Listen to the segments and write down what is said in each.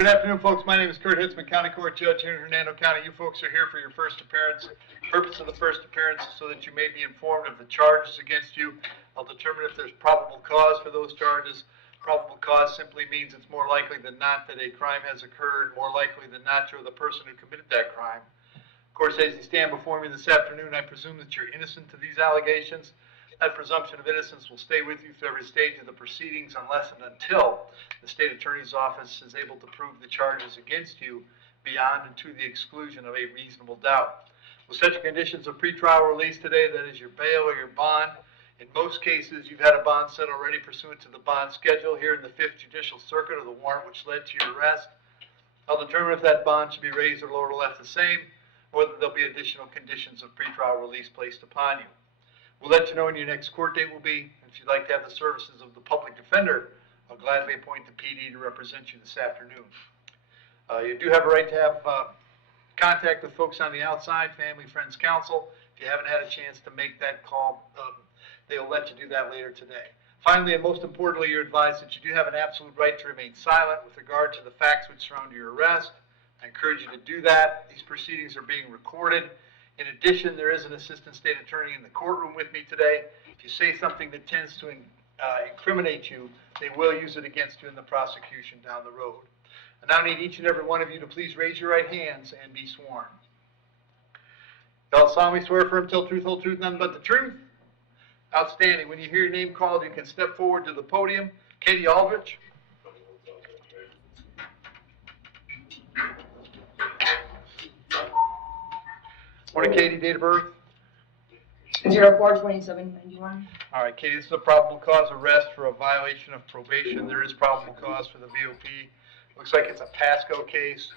Good afternoon, folks. My name is Hitzemann, County Court Judge here in Hernando County. You folks are here for your first appearance. The purpose of the first appearance is so that you may be informed of the charges against you. I'll determine if there's probable cause for those charges. Probable cause simply means it's more likely than not that a crime has occurred, more likely than not you're the person who committed that crime. Of course, as you stand before me this afternoon, I presume that you're innocent of these allegations. That presumption of innocence will stay with you through every stage of the proceedings unless and until the state attorney's office is able to prove the charges against you beyond and to the exclusion of a reasonable doubt. With such conditions of pretrial release today, that is your bail or your bond. In most cases, you've had a bond set already pursuant to the bond schedule here in the 5th Judicial Circuit, or the warrant which led to your arrest. I'll determine if that bond should be raised or lowered or left the same, or whether there'll be additional conditions of pretrial release placed upon you. We'll let you know when your next court date will be. If you'd like to have the services of the public defender, I'll gladly appoint the PD to represent you this afternoon. You do have a right to have contact with folks on the outside, family, friends, counsel. If you haven't had a chance to make that call, they'll let you do that later today. Finally, and most importantly, you're advised that you do have an absolute right to remain silent with regard to the facts which surround your arrest. I encourage you to do that. These proceedings are being recorded. In addition, there is an assistant state attorney in the courtroom with me today. If you say something that tends to incriminate you, they will use it against you in the prosecution down the road. I now need each and every one of you to please raise your right hands and be sworn. Y'all solemnly swear affirm tell truth, whole truth, nothing but the truth? Outstanding. When you hear your name called, you can step forward to the podium. Katie Aldrich. Morning, Katie. Date of birth? 04/27/91. All right, Katie, this is a probable cause arrest for a violation of probation. There is probable cause for the VOP. Looks like it's a Pasco case,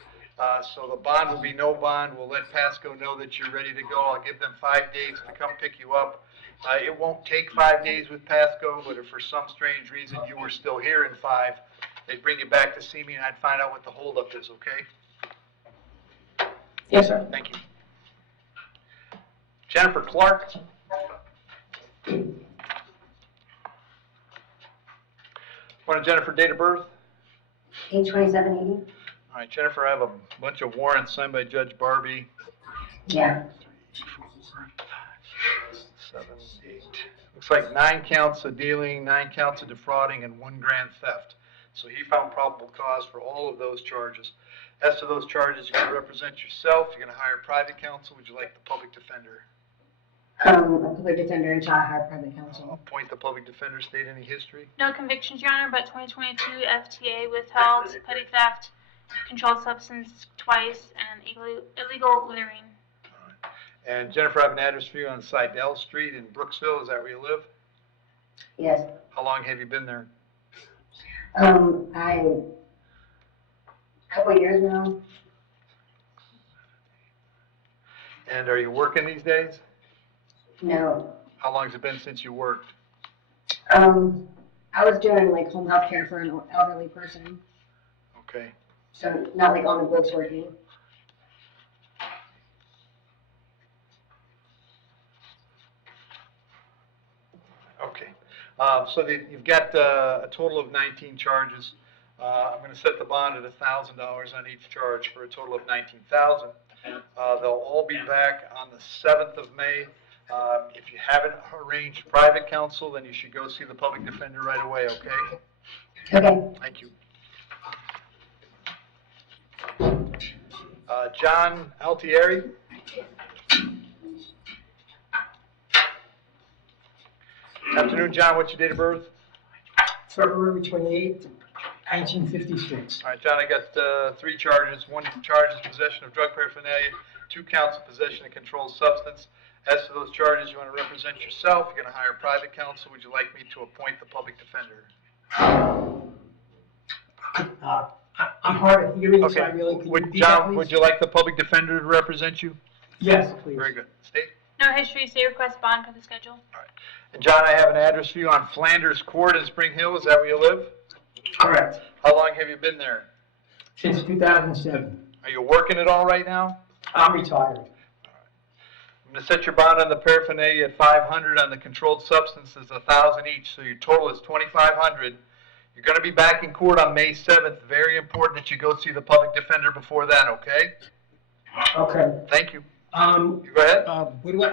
so the bond will be no bond. We'll let Pasco know that you're ready to go. I'll give them 5 days to come pick you up. It won't take 5 days with Pasco, but if for some strange reason you were still here in 5, they'd bring you back to see me and I'd find out what the holdup is, okay? Yes, sir. Thank you. Jennifer Clark. Morning, Jennifer. Date of birth? 8/27/80. All right, Jennifer, I have a bunch of warrants signed by Judge Barbie. Yeah. 7, 8. Looks like 9 counts of dealing, 9 counts of defrauding, and 1 grand theft. So he found probable cause for all of those charges. As to those charges, you're going to represent yourself. You're going to hire private counsel. Would you like the public defender? A public defender and child hire private counsel. Appoint the public defender. State any history? No convictions, Your Honor, but 2022 FTA withheld, petty theft, controlled substance twice, and illegal littering. All right. And Jennifer, I have an address for you on Seidel Street in Brooksville. Is that where you live? Yes. How long have you been there? A couple years now. And are you working these days? No. How long has it been since you worked? I was doing like home health care for an elderly person. Okay. So not like on the books working. Okay. So you've got a total of 19 charges. I'm going to set the bond at $1,000 on each charge for a total of $19,000. They'll all be back on the 7th of May. If you haven't arranged private counsel, then you should go see the public defender right away, okay? Okay. Thank you. John Altieri. Afternoon, John. What's your date of birth? February 28, 1956. All right, John, I got 3 charges. 1 charge is possession of drug paraphernalia, 2 counts of possession of controlled substance. As to those charges, you want to represent yourself. You're going to hire private counsel. Would you like me to appoint the public defender? I'm hard of hearing, Okay. so I really could repeat that, John, please? would you like the public defender to represent you? Yes, please. Very good. State. No history, say request bond for the schedule. All right. And John, I have an address for you on Flanders Court in Spring Hill. Is that where you live? Correct. How long have you been there? Since 2007. Are you working at all right now? I'm retired. I'm going to set your bond on the paraphernalia at $500, on the controlled substances $1,000 each, so your total is $2,500. You're gonna be back in court on May 7th. Very important that you go see the public defender before then, okay? Okay. Thank you. Um, You go ahead. what do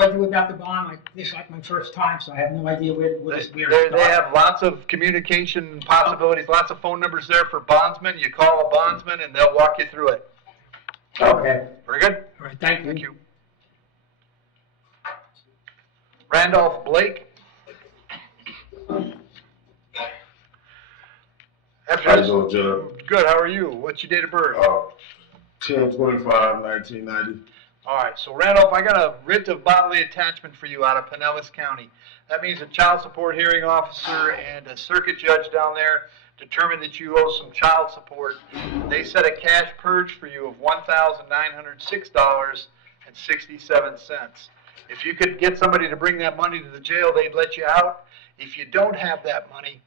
I do about the bond? Like, this is like my first time, so I have no idea where They have lots of communication possibilities, lots of phone numbers there for bondsmen. You call a bondsman and they'll walk you through it. Okay. Very good. All right, thank you. Thank you. Randolph Blake. How you doing, Judge? Good, how are you? What's your date of birth? 10/25/1990. All right, so Randolph, I got a writ of bodily attachment for you out of Pinellas County. That means a child support hearing officer and a circuit judge down there determined that you owe some child support. They set a cash purge for you of $1,906.67. If you could get somebody to bring that money to the jail, they'd let you out. If you don't have that money,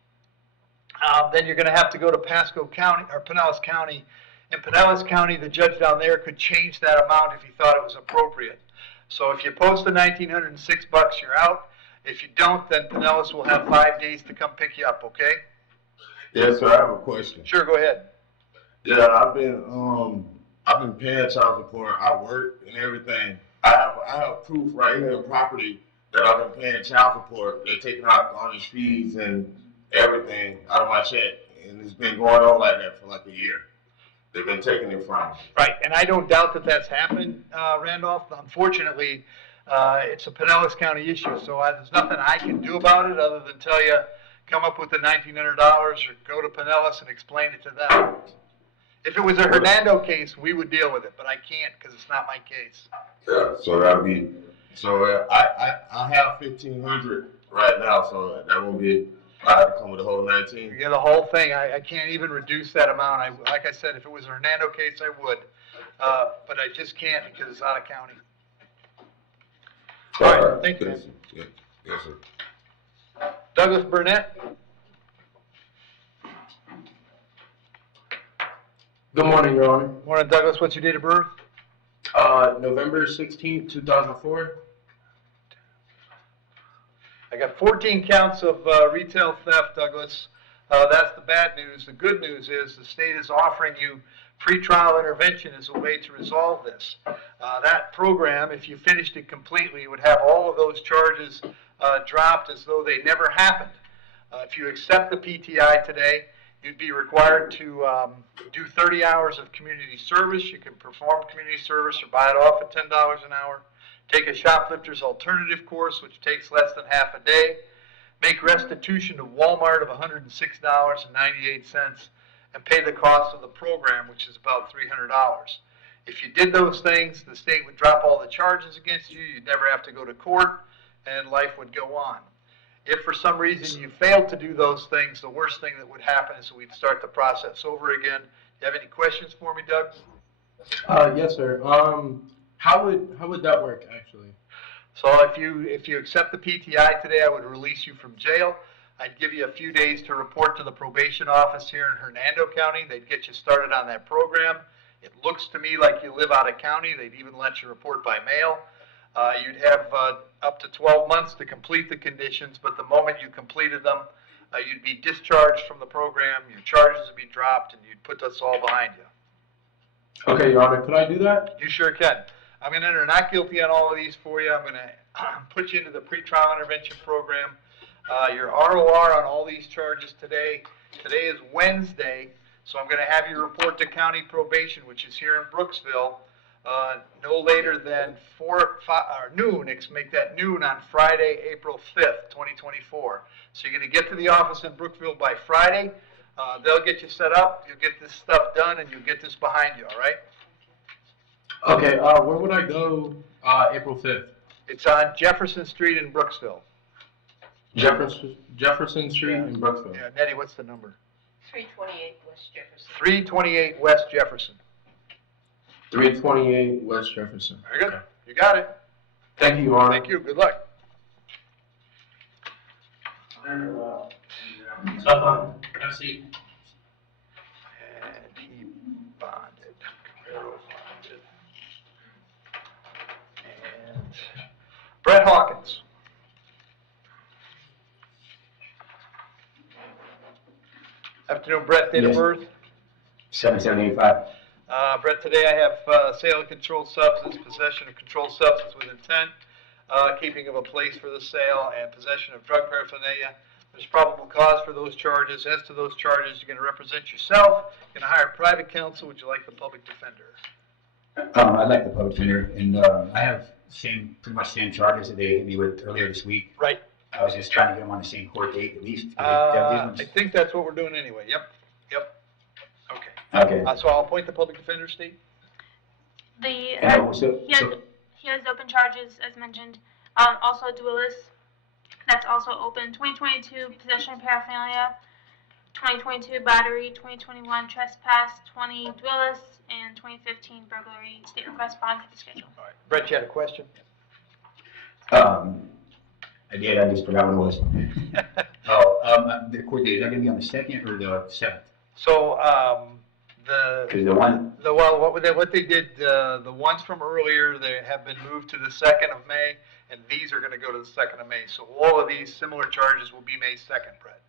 then you're going to have to go to Pasco County or Pinellas County. In Pinellas County, the judge down there could change that amount if he thought it was appropriate. So if you post the $1,906, you're out. If you don't, then Pinellas will have 5 days to come pick you up, okay? Yes, sir. I have a question. Sure, go ahead. Yeah, I've been paying child support. I work and everything. I have proof right here in property that I've been paying child support. They're taking out honest fees and everything out of my check, and it's been going on like that for like a year. They've been taking it from me. Right, and I don't doubt that that's happened, Randolph. Unfortunately, it's a Pinellas County issue, so there's nothing I can do about it other than tell you, come up with the $1,900 or go to Pinellas and explain it to them. If it was a Hernando case, we would deal with it, but I can't because it's not my case. Yeah, so that'll be. So I have 1,500 right now, so that won't be. I have to come with the whole 19. Yeah, the whole thing. I can't even reduce that amount. Like I said, if it was a Hernando case, I would, but I just can't because it's out of county. All right, thank you. Yes, yes, yes, sir. Douglas Burnett. Good morning, Your Honor. Morning, Douglas. What's your date of birth? November 16th, 2004. I got 14 counts of retail theft, Douglas. That's the bad news. The good news is the state is offering you pretrial intervention as a way to resolve this. That program, if you finished it completely, would have all of those charges dropped as though they never happened. If you accept the PTI today, you'd be required to do 30 hours of community service. You can perform community service or buy it off at $10 an hour. Take a shoplifter's alternative course, which takes less than half a day. Make restitution to Walmart of $106.98 and pay the cost of the program, which is about $300. If you did those things, the state would drop all the charges against you. You'd never have to go to court, and life would go on. If for some reason you failed to do those things, the worst thing that would happen is we'd start the process over again. Do you have any questions for me, Doug? Yes, sir. How would that work, actually? So if you accept the PTI today, I would release you from jail. I'd give you a few days to report to the probation office here in Hernando County. They'd get you started on that program. It looks to me like you live out of county. They'd even let you report by mail. You'd have up to 12 months to complete the conditions, but the moment you completed them, you'd be discharged from the program, your charges would be dropped, and you'd put us all behind you. Okay, Your Honor, could I do that? You sure can. I'm going to enter not guilty on all of these for you. I'm going to put you into the pretrial intervention program. Your ROR on all these charges today is Wednesday, so I'm going to have you report to county probation, which is here in Brooksville, no later than noon. Make that noon on Friday, April 5th, 2024. So you're going to get to the office in Brookville by Friday. They'll get you set up. You'll get this stuff done, and you'll get this behind you, all right? Okay, where would I go April 5th? It's on Jefferson Street in Brooksville. Jefferson Street in Brooksville. Yeah, Nettie, what's the number? 328 West Jefferson. 328 West Jefferson. 328 West Jefferson. Very good. Okay. You got it. Thank you, Your Honor. Thank you. Good luck. Have a seat. And he bonded. Camaro bonded. And Brett Hawkins. Afternoon, Brett, date of Yes. birth? 7785. Brett, today I have sale of controlled substance, possession of controlled substance with intent, keeping of a place for the sale, and possession of drug paraphernalia. There's probable cause for those charges. As to those charges, you're going to represent yourself. You're going to hire private counsel. Would you like the public defender? I'd like the public defender, and I have pretty much same charges that they hit me with earlier this week. Right. I was just trying to get them on the same court date at least. I think that's what we're doing anyway. Yep. Okay. Okay. So I'll appoint the public defender, Steve. He And has open charges, as mentioned. Also duelist, that's also open. 2022 possession of paraphernalia, 2022 battery, 2021 trespass, 20 duelists, and 2015 burglary. State request bond for the schedule. All right. Brett, you had a question? I did, I just forgot what it was. The court date, is that gonna be on the 2nd or the 7th? So, Because the one, what they did, the ones from earlier, they have been moved to the 2nd of May, and these are gonna go to the 2nd of May. So all of these similar charges will be May 2nd, Brett.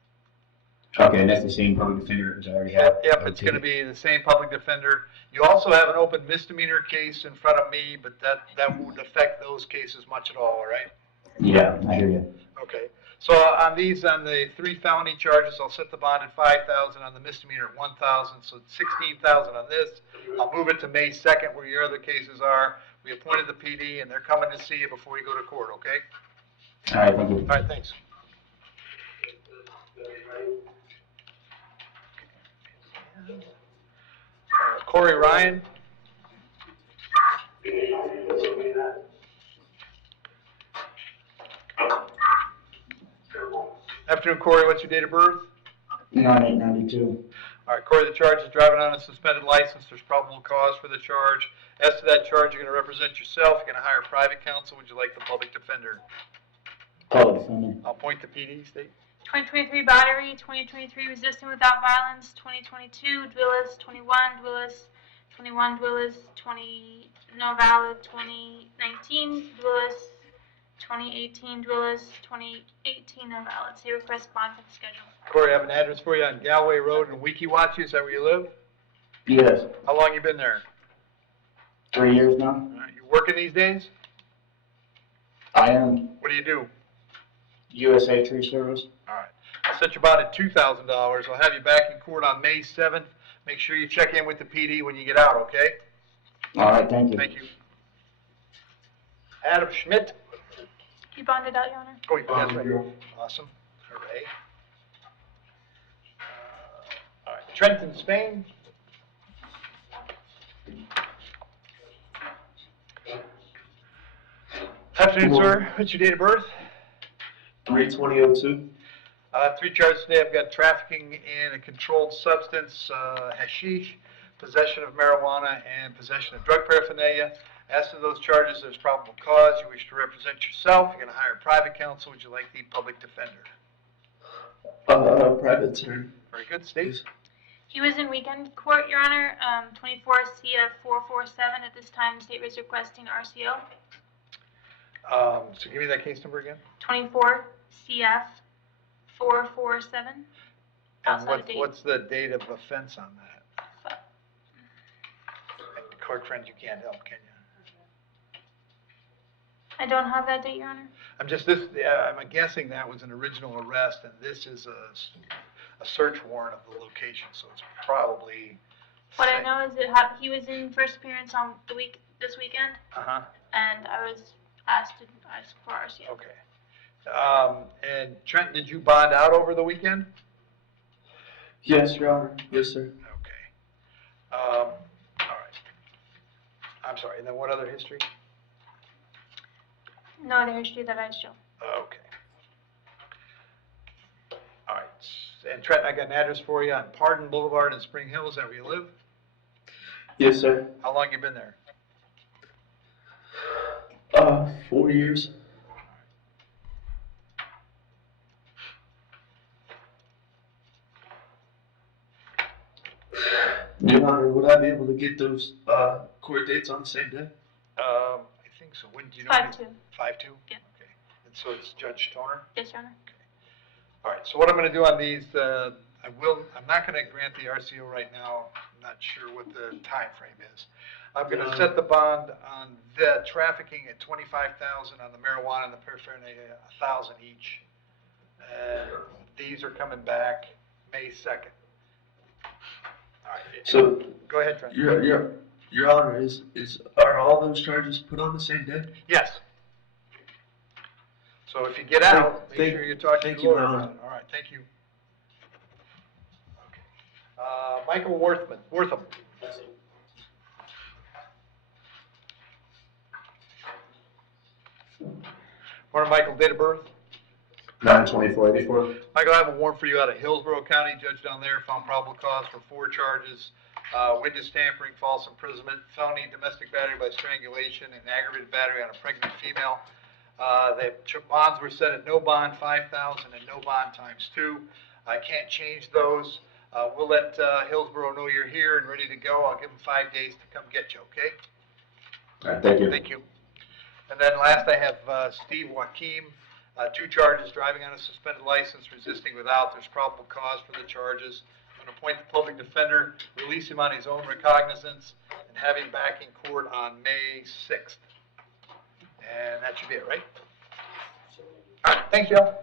okay, and that's the same public defender as I already have? Yep, it's gonna be the same public defender. You also have an open misdemeanor case in front of me, but that won't affect those cases much at all, all right? Yeah, I hear you. Okay, so on the 3 felony charges, I'll set the bond at $5,000, on the misdemeanor at $1,000, so it's $16,000 on this. I'll move it to May 2nd where your other cases are. We appointed the PD and they're coming to see you before you go to court, okay? All right, thank you. All right, thanks. Corey Ryan. Afternoon, Corey, what's your date of birth? 9892. All right, Corey, the charge is driving on a suspended license. There's probable cause for the charge. As to that charge, you're going to represent yourself. You're going to hire private counsel. Would you like the public defender? Public defender. I'll point the PD, State. 2023 battery, 2023 resisting without violence, 2022 duelist, 21 duelist, 21 duelist, 20 no valid, 2019 duelist, 2018 duelist, 2018 no valid. State request bond for the schedule. Corey, I have an address for you on Galway Road in Weekiwachi. Is that where you live? Yes. How long you been there? 3 years now? All right, you working these days? I am. What do you do? USA Tree Service. All right. I'll set your bond at $2,000. I'll have you back in court on May 7th. Make sure you check in with the PD when you get out, okay? All right, thank you. Thank you. Adam Schmidt. You bonded out, Your Honor? Oh, that's right. Awesome. Hooray. All right. Trenton, Spain. Afternoon, sir. What's your date of birth? 32002. 3 charges today. I've got trafficking in a controlled substance, hashish, possession of marijuana, and possession of drug paraphernalia. As to those charges, there's probable cause. You wish to represent yourself. You're going to hire private counsel. Would you like the public defender? Private attorney. Very good. Steve? He was in weekend court, Your Honor, 24 CF 447. At this time, the state is requesting RCO. So give me that case number again. 24 CF 447. And Outside of date. what's the date of offense on that? And court friends, you can't help, can you? I don't have that date, Your Honor. I'm guessing that was an original arrest, and this is a search warrant of the location, so it's probably. What I know is he was in first appearance on this weekend, and I was asked to ask for RCO. Okay. And Trent, did you bond out over the weekend? Yes, Your Honor. Yes, sir. Okay. All right. I'm sorry. And then what other history? No other history that I show. Okay. All right. And Trent, I got an address for you on Pardon Boulevard in Spring Hill. Is that where you live? Yes, sir. How long you been there? 4 years. Your Honor, would I be able to get those court dates on the same day? I think so. When do you know? 5-2. 5-2? Yeah. Okay. And so it's Judge Toner? Yes, Your Honor. All right, so what I'm going to do on these, I'm not gonna grant the RCO right now. I'm not sure what the time frame is. I'm gonna set the bond on the trafficking at 25,000, on the marijuana and the paraphernalia, 1,000 each. And these are coming back May 2nd. All right. So, Go ahead, Trent. Your Honor, are all those charges put on the same day? Yes. So if you get out, make Thank- sure you talk to thank your you, lawyer Your about Honor. it. All right, thank you. Okay. Michael Wortham. Morning, Michael, date of birth? 9/24/84. Michael, I have a warrant for you out of Hillsborough County. Judge down there found probable cause for 4 charges. Witness tampering, false imprisonment, felony domestic battery by strangulation, and aggravated battery on a pregnant female. The bonds were set at no bond 5,000 and no bond ×2. I can't change those. We'll let Hillsborough know you're here and ready to go. I'll give them 5 days to come get you, okay? All right, thank you. Thank you. And then last I have Steve Joachim, 2 charges, driving on a suspended license, resisting without. There's probable cause for the charges. I'm going to appoint the public defender, release him on his own recognizance, and have him back in court on May 6th. And that should be it, right? All right, thanks, Joe.